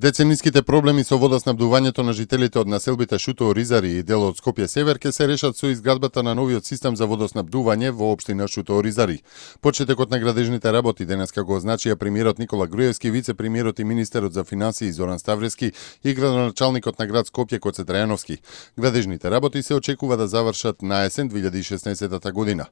Децениските проблеми со водоснабдувањето на жителите од населбите Шутово, Ризари и дел од Скопје Север ќе се решат со изградбата на новиот систем за водоснабдување во општина Шутово, Ризари. Почетокот на градежните работи денеска го означија премиерот Никола Груевски, вице-премиерот и министерот за финансии Зоран Ставрески и градоначалникот на град Скопје Коце Трајановски. Градежните работи се очекува да завршат на есен 2016 година.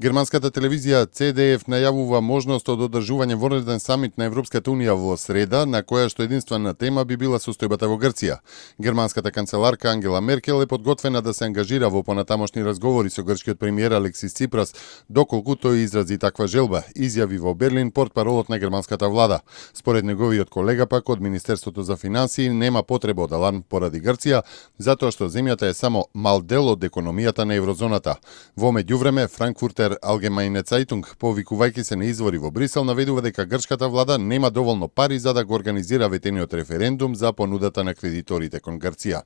Германската телевизија CDF најавува можност од одржување вонреден самит на Европската унија во среда, на која што единствена тема би била состојбата во Грција. Германската канцеларка Ангела Меркел е подготвена да се ангажира во понатамошни разговори со грчкиот премиер Алексис Ципрас, доколку тој изрази таква желба, изјави во Берлин портпаролот на германската влада. Според неговиот колега пак од Министерството за финансии нема потреба од аларм поради Грција, затоа што земјата е само мал дел од економијата на еврозоната. Во меѓувреме Франкфуртер Allgemeine Zeitung, повикувајќи се на извори во Брисел, наведува дека грчката влада нема доволно пари за да го организира ветениот референдум за понудата на кредиторите кон Грција.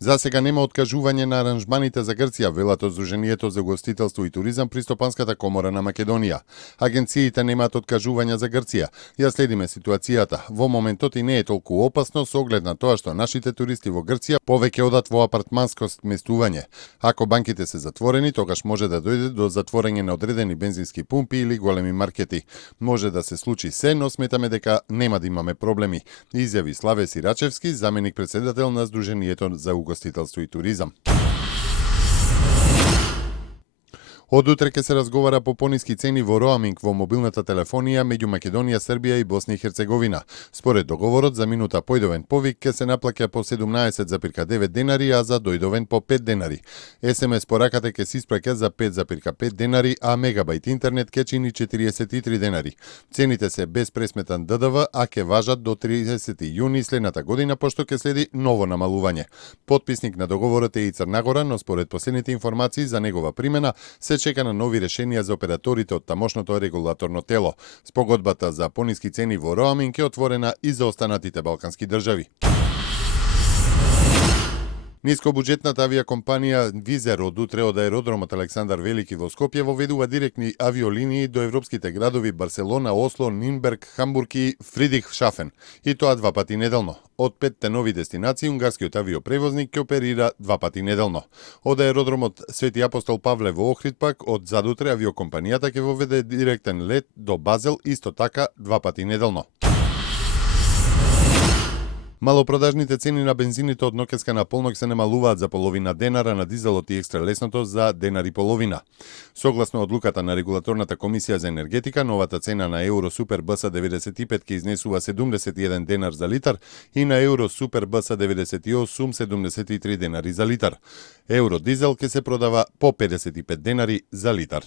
За сега нема откажување на аранжманите за Грција, велат од Сдруженијето за угостителство и туризам при Стопанската комора на Македонија. Агенциите немаат откажувања за Грција. Ја следиме ситуацијата. Во моментот и не е толку опасно со оглед на тоа што нашите туристи во Грција повеќе одат во апартманско сместување. Ако банките се затворени, тогаш може да дојде до затворање на одредени бензински пумпи или големи маркети. Може да се случи се, но сметаме дека нема да имаме проблеми, изјави Славе Сирачевски, заменик председател на Сдруженијето за угостителство и туризам. Од утре ќе се разговара по пониски цени во роаминг во мобилната телефонија меѓу Македонија, Србија и Босна и Херцеговина. Според договорот, за минута појдовен повик ќе се наплаќа по 17,9 денари, а за дојдовен по 5 денари. СМС пораката ќе се испраќа за 5,5 денари, а мегабајт интернет ќе чини 43 денари. Цените се без пресметан ДДВ, а ќе важат до 30 јуни следната година, пошто ќе следи ново намалување. Потписник на договорот е и Црнагора, но според последните информации за негова примена се чека на нови решенија за операторите од тамошното регулаторно тело. Спогодбата за пониски цени во роаминг е отворена и за останатите балкански држави. Нискобуџетната авиакомпанија Визер од утре од аеродромот Александар Велики во Скопје воведува директни авиолинии до европските градови Барселона, Осло, Нинберг, Хамбург и Фридрихшафен, и тоа 2 пати неделно. Од 5 нови дестинации, унгарскиот авиопревозник ќе оперира 2 пати неделно. Од аеродромот Свети Апостол Павле во Охрид пак, од задутре авиокомпанијата ќе воведе директен лет до Базел, исто така 2 пати неделно. Малопродажните цени на бензините од ноќеска на полнок се намалуваат за половина денара на дизелот и екстра лесното за денар и половина. Согласно одлуката на Регулаторната комисија за енергетика, новата цена на Евро Супер БС 95 ќе изнесува 71 денар за литар и на Евро Супер БС 98 73 денари за литар. Евро дизел ќе се продава по 55 денари за литар.